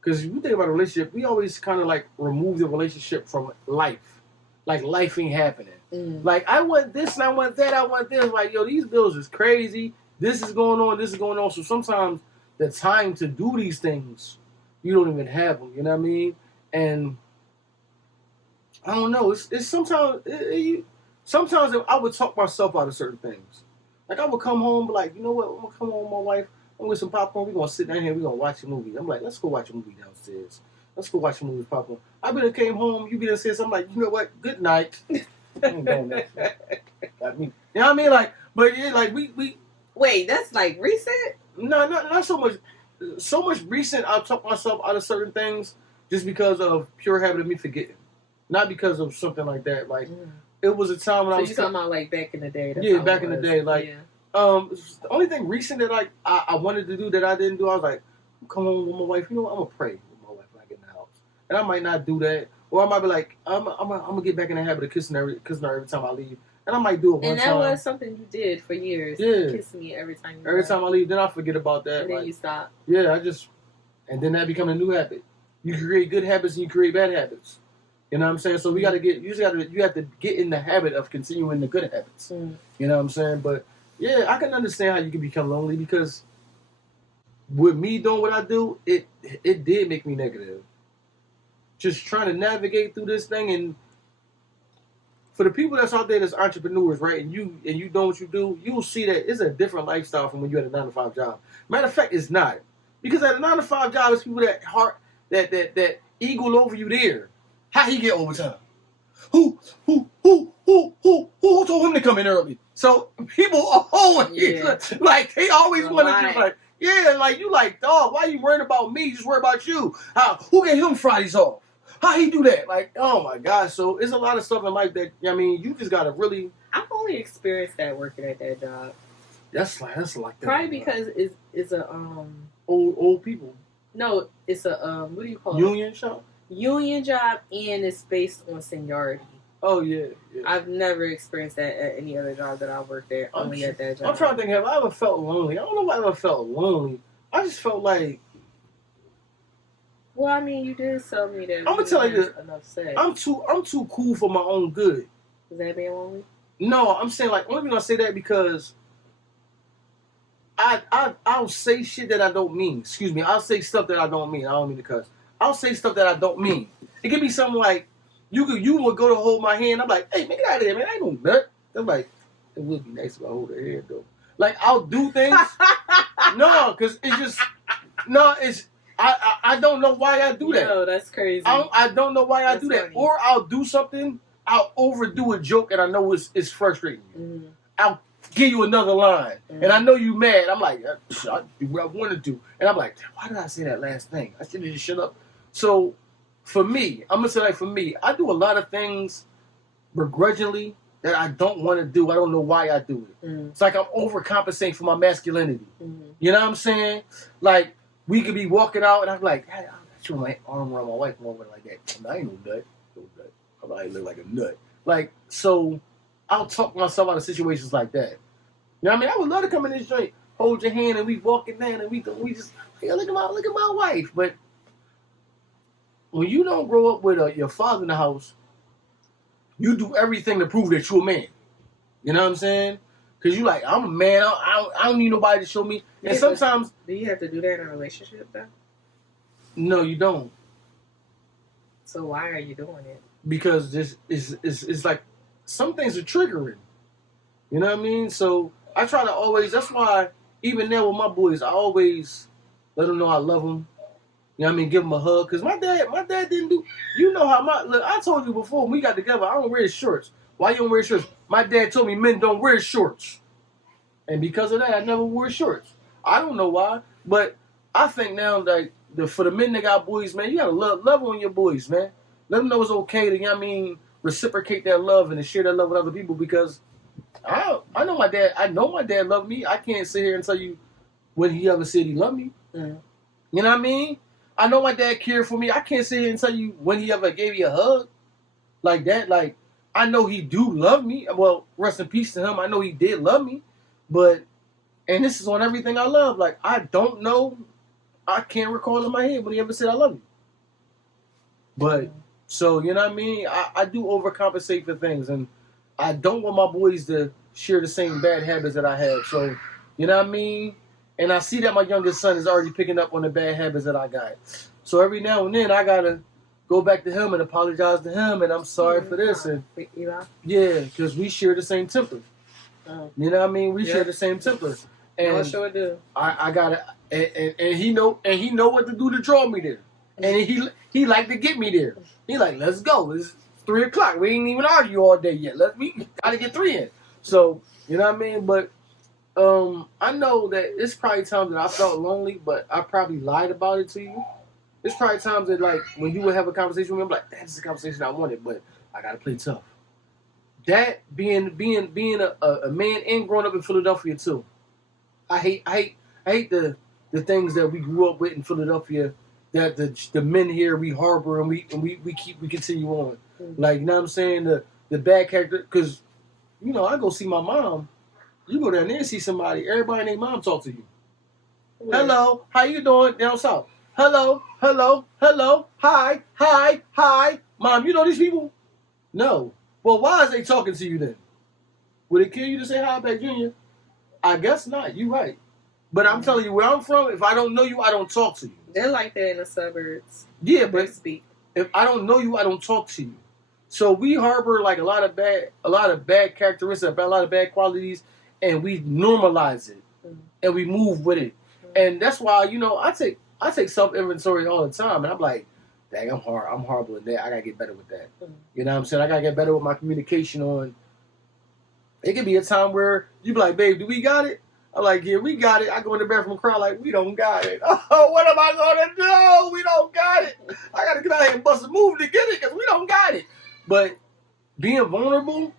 because you think about a relationship, we always kind of like remove the relationship from life. Like, life ain't happening. Like, I want this and I want that, I want this. Like, yo, these bills is crazy. This is going on, this is going on. So sometimes the time to do these things, you don't even have them. You know what I mean? And I don't know. It's sometimes sometimes I would talk myself out of certain things. Like, I would come home, be like, you know what? I'm gonna come home with my wife. I'm gonna get some popcorn. We're gonna sit down here. We're gonna watch a movie. I'm like, let's go watch a movie downstairs. Let's go watch a movie with popcorn. I be done came home. You be done said something like, you know what? Good night. I ain't doing that. I mean, you know what I mean? Like, but yeah, like we. Wait, that's like recent? No, not so much. So much recent. I'll talk myself out of certain things just because of pure habit of me forgetting, not because of something like that. Like, it was a time when I was. So you talking about like back in the day? Yeah, back in the day. Like, the only thing recent that I wanted to do that I didn't do, I was like, come home with my wife. You know what? I'm gonna pray with my wife when I get in the house, and I might not do that, or I might be like, I'm gonna get back in the habit of kissing her every time I leave. And I might do it one time. And that was something you did for years. Yeah. Kiss me every time you Every time I leave, then I forget about that. And then you stop. Yeah, and then that become a new habit. You create good habits and you create bad habits. You know what I'm saying? So you have to get in the habit of continuing the good habits. You know what I'm saying? But yeah, I can understand how you can become lonely, because with me doing what I do, it did make me negative. Just trying to navigate through this thing. And for the people that's out there that's entrepreneurs, right, and you know what you do, you'll see that it's a different lifestyle from when you're at a 9-to-5 job. Matter of fact, it's not. Because at a 9-to-5 job, it's people that eagle over you there. How he get overtime? Who told him to come in early? So people are always like, they always want to do like, yeah, like, you like, dog, why you worried about me? Just worry about you. Who gave him Fridays off? How he do that? Like, oh my God. So it's a lot of stuff in life that, I mean, you just gotta really. I've only experienced that working at that job. That's like that. Probably because it's a old people. No, it's a what do you call Union shop? Union job, and it's based on seniority. Oh yeah. I've never experienced that at any other job that I worked at. Only at that job. I'm trying to think, have I ever felt lonely? I don't know if I ever felt lonely. I just felt like. Well, I mean, you did tell me that. I'm gonna tell you this. Enough sex. I'm too cool for my own good. Is that being lonely? No, I'm saying, like, only reason I say that because I'll say shit that I don't mean. Excuse me. I'll say stuff that I don't mean. I don't mean to cuss. I'll say stuff that I don't mean. It could be something like, you would go to hold my hand. I'm like, hey, man, get out of there, man. I ain't no nut. I'm like, it would be nice if I hold her hand, though. Like, I'll do things. No, because it's just, no, it's, I don't know why I do that. No, that's crazy. I don't know why I do that. Funny. Or I'll do something, I'll overdo a joke, and I know it's frustrating you. I'll give you another line, and I know you mad. I'm like, I do what I wanted to. And I'm like, why did I say that last thing? I should have just shut up. So, for me, I'm going to say, like, for me, I do a lot of things begrudgingly that I don't want to do. I don't know why I do it. It's like I'm overcompensating for my masculinity. You know what I'm saying? Like, we could be walking out, and I'm like, I threw my arm around my wife and over like that. I ain't no nut. I look like a nut. Like, so I'll talk myself out of situations like that. You know what I mean? I would love to come in this joint, hold your hand, and we walking down, and we just, hey, look at my wife. But when you don't grow up with your father in the house, you do everything to prove that you're a man. You know what I'm saying? Because you like, I'm a man. I don't need nobody to show me. And sometimes... Do you have to do that in a relationship, though? No, you don't. So why are you doing it? Because this is like, some things are triggering. You know what I mean? So I try to always. That's why even now with my boys, I always let them know I love them. You know what I mean? Give them a hug. Because my dad didn't do. You know how look. I told you before when we got together. I don't wear shorts. Why you don't wear shorts? My dad told me men don't wear shorts, and because of that, I never wore shorts. I don't know why, but I think now like for the men that got boys, man, you gotta love on your boys, man. Let them know it's okay to, you know what I mean, reciprocate that love and to share that love with other people because I know my dad. I know my dad loved me. I can't sit here and tell you when he ever said he loved me. Mm. You know what I mean? I know my dad cared for me. I can't sit here and tell you when he ever gave you a hug like that. Like I know he do love me. Well, rest in peace to him. I know he did love me, but and this is on everything I love. Like I don't know. I can't recall in my head when he ever said I love you. But so you know what I mean? I do overcompensate for things, and I don't want my boys to share the same bad habits that I have. So you know what I mean? And I see that my youngest son is already picking up on the bad habits that I got. So every now and then I gotta go back to him and apologize to him, and I'm sorry for this. And yeah, because we share the same temper. You know what I mean? We share the same temper. And I sure do. I gotta, and he know what to do to draw me there, and he like to get me there. He like, let's go. It's 3:00. We ain't even argue all day yet. We gotta get 3 in. So you know what I mean? But I know that it's probably times that I felt lonely, but I probably lied about it to you. It's probably times that like when you would have a conversation with me, I'm like, that's the conversation I wanted, but I gotta play tough. That being a man and growing up in Philadelphia too. I hate the things that we grew up with in Philadelphia that the men here we harbor and we continue on. Mm-hmm. Like you know what I'm saying, the bad character, because you know I go see my mom. You go down there and see somebody. Everybody and their mom talk to you. Yeah. Hello, how you doing down south? Hello, hi. Mom, you know these people? No. Well, why is they talking to you then? Would it kill you to say hi back, Junior? I guess not. You right. But I'm telling you where I'm from, if I don't know you, I don't talk to you. They're like that in the suburbs. Yeah, but if I don't know you, I don't talk to you. So we harbor like a lot of bad characteristics, a lot of bad qualities, and we normalize it. Mm-hmm. And we move with it. Mm-hmm. And that's why, you know, I take self-inventory all the time, and I'm like, dang, I'm horrible at that. I gotta get better with that. Mm-hmm. You know what I'm saying? I gotta get better with my communication on. It could be a time where you be like, babe, do we got it? I'm like, yeah, we got it. I go in the bathroom and cry like, we don't got it. Oh, what am I gonna do? We don't got it. I gotta get out here and bust a move to get it because we don't got it. But being vulnerable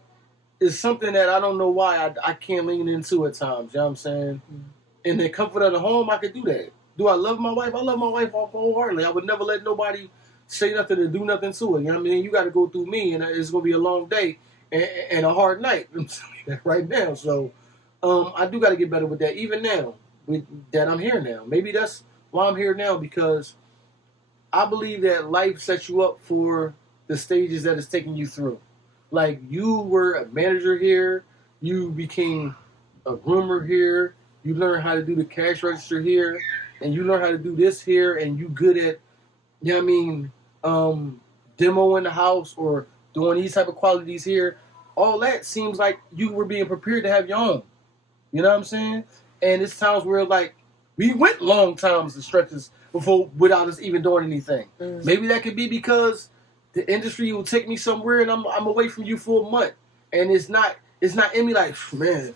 is something that I don't know why I can't lean into at times. You know what I'm saying? Mm-hmm. In the comfort of the home, I could do that. Do I love my wife? I love my wife wholeheartedly. I would never let nobody say nothing or do nothing to it. You know what I mean? You got to go through me, and it's going to be a long day and a hard night. I'm telling you that right now. So I do got to get better with that, even now, that I'm here now. Maybe that's why I'm here now, because I believe that life sets you up for the stages that it's taking you through. Like, you were a manager here. You became a groomer here. You learn how to do the cash register here. And you learn how to do this here. And you good at, you know what I mean, demoing the house or doing these type of qualities here. All that seems like you were being prepared to have your own. You know what I'm saying? And it's times where, like, we went long times and stretches before without us even doing anything. Mm. Maybe that could be because the industry will take me somewhere and I'm away from you for a month. And it's not in me like, man,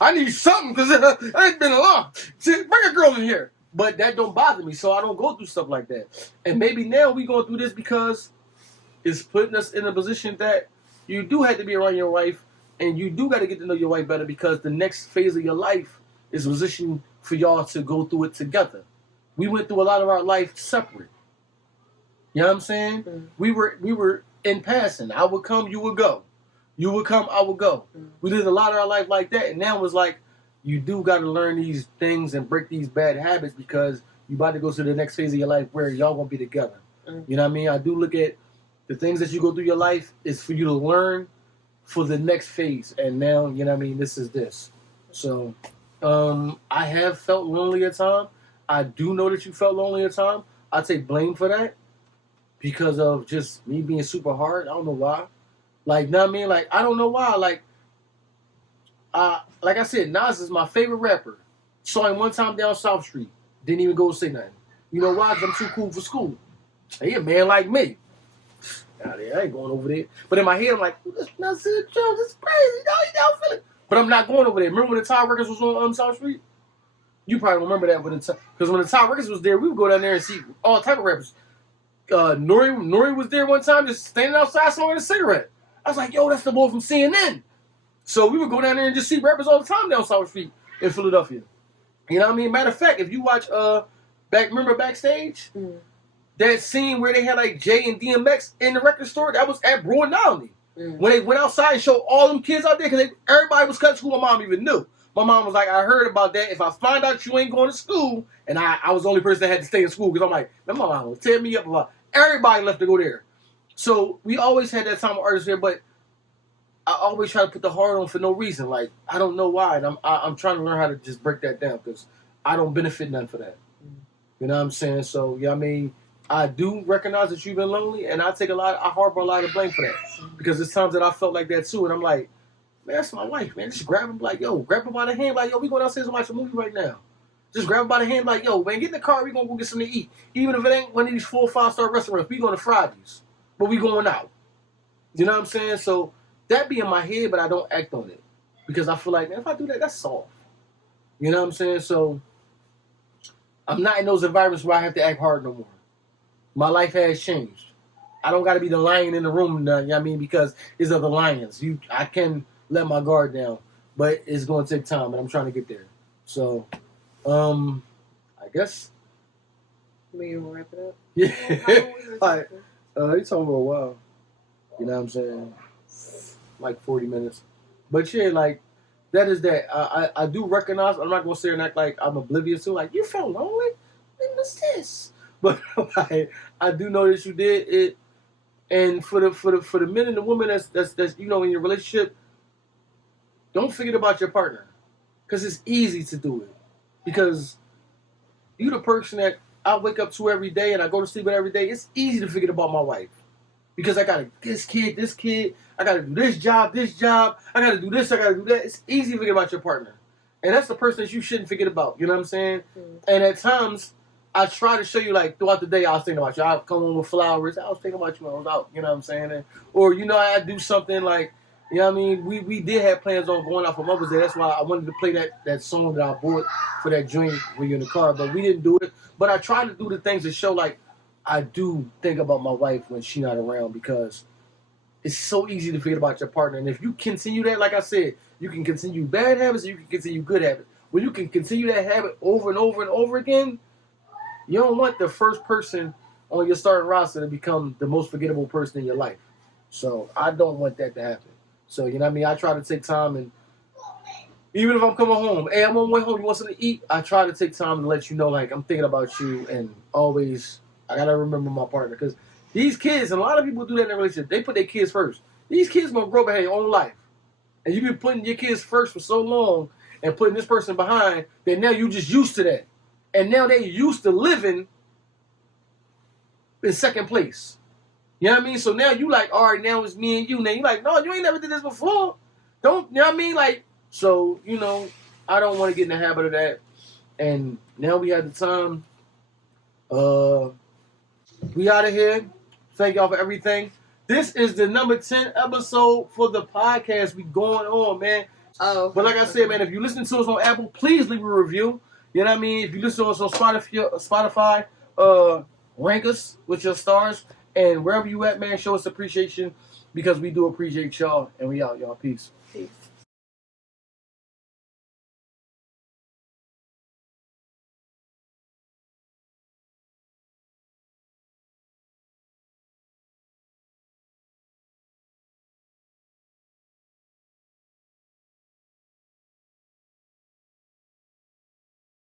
I need something because it's been a long. Bring a girl in here. But that don't bother me, so I don't go through stuff like that. And maybe now we going through this because it's putting us in a position that you do have to be around your wife, and you do got to get to know your wife better, because the next phase of your life is a position for y'all to go through it together. We went through a lot of our life separate. You know what I'm saying? Mm-hmm. We were in passing. I would come, you would go. You would come, I would go. Mm-hmm. We did a lot of our life like that, and now it's like, you do got to learn these things and break these bad habits, because you about to go to the next phase of your life where y'all gonna be together. Mm-hmm. You know what I mean? I do look at the things that you go through your life is for you to learn for the next phase. And now, you know what I mean, this is this. So I have felt lonely at times. I do know that you felt lonely at times. I take blame for that because of just me being super hard. I don't know why. Like, know what I mean? Like, I don't know why. Like, like I said, Nas is my favorite rapper. Saw him one time down South Street. Didn't even go say nothing. You know why? Because I'm too cool for school. He a man like me. I ain't going over there. But in my head, I'm like, this Nas Jones, this is crazy. You don't feel it. But I'm not going over there. Remember when the Tide Records was on South Street? You probably remember that because when the Tide Records was there, we would go down there and see all type of rappers. Nori was there one time, just standing outside smoking a cigarette. I was like, yo, that's the boy from CNN. So we would go down there and just see rappers all the time down South Street in Philadelphia. You know what I mean? Matter of fact, if you watch remember Backstage? Mm. That scene where they had like Jay and DMX in the record store, that was at Broad Novelty. Mm. When they went outside and showed all them kids out there, because everybody was cutting school, my mom even knew. My mom was like, I heard about that. If I find out you ain't going to school, and I was the only person that had to stay in school, because I'm like, my mom will tear me up about everybody left to go there. So we always had that time of artists there, but I always try to put the heart on for no reason. Like, I don't know why. And I'm trying to learn how to just break that down, because I don't benefit none for that. You know what I'm saying? So, yeah, I mean, I do recognize that you've been lonely, and I harbor a lot of blame for that. Because there's times that I felt like that too, and I'm like, man, that's my wife, man. Just grab him by the hand, like, yo, we going downstairs and watch a movie right now. Just grab him by the hand, like, yo, man, get in the car, we gonna go get something to eat. Even if it ain't one of these 4 or 5-star restaurants, we going to Fridays. But we going out. You know what I'm saying? So that be in my head, but I don't act on it. Because I feel like, man, if I do that, that's soft. You know what I'm saying? So I'm not in those environments where I have to act hard no more. My life has changed. I don't got to be the lion in the room, you know what I mean? Because it's other lions. I can let my guard down, but it's going to take time, and I'm trying to get there. So, I guess. We gonna wrap it up? Yeah. All right. It's over a while. You know what I'm saying? Like 40 minutes. But yeah, like, that is that. I do recognize, I'm not going to sit and act like I'm oblivious to, like, you felt lonely? Then what's this? But I do know that you did it. And for the men and the women that's you know, in your relationship, don't forget about your partner. Because it's easy to do it. Because you the person that I wake up to every day and I go to sleep with every day. It's easy to forget about my wife. Because I got to this kid. I got to do this job. I got to do this, I got to do that. It's easy to forget about your partner. And that's the person that you shouldn't forget about. You know what I'm saying? Mm. And at times, I try to show you, like, throughout the day, I was thinking about you. I come home with flowers. I was thinking about you when I was out. You know what I'm saying? Or, you know, I do something like, you know what I mean? We did have plans on going out for Mother's Day. That's why I wanted to play that song that I bought for that joint when you're in the car. But we didn't do it. But I try to do the things that show, like, I do think about my wife when she's not around, because it's so easy to forget about your partner. And if you continue that, like I said, you can continue bad habits or you can continue good habits. When you can continue that habit over and over and over again, you don't want the first person on your starting roster to become the most forgettable person in your life. So I don't want that to happen. So, you know what I mean? I try to take time, and even if I'm coming home, hey, I'm on my way home, you want something to eat? I try to take time to let you know, like, I'm thinking about you, and always, I got to remember my partner. Because these kids, and a lot of people do that in a relationship, they put their kids first. These kids going to grow up and have their own life. And you've been putting your kids first for so long and putting this person behind that now you just used to that. And now they used to living in second place. You know what I mean? So now you like, all right, now it's me and you. Now you like, no, you ain't never did this before. Don't, you know what I mean? Like, so, you know, I don't want to get in the habit of that. And now we had the time. We out of here. Thank y'all for everything. This is the number 10 episode for the podcast. We going on, man. Oh. But like I said, man, if you listen to us on Apple, please leave a review. You know what I mean? If you listen to us on Spotify, rank us with your stars. And wherever you at, man, show us appreciation, because we do appreciate y'all. And we out, y'all. Peace.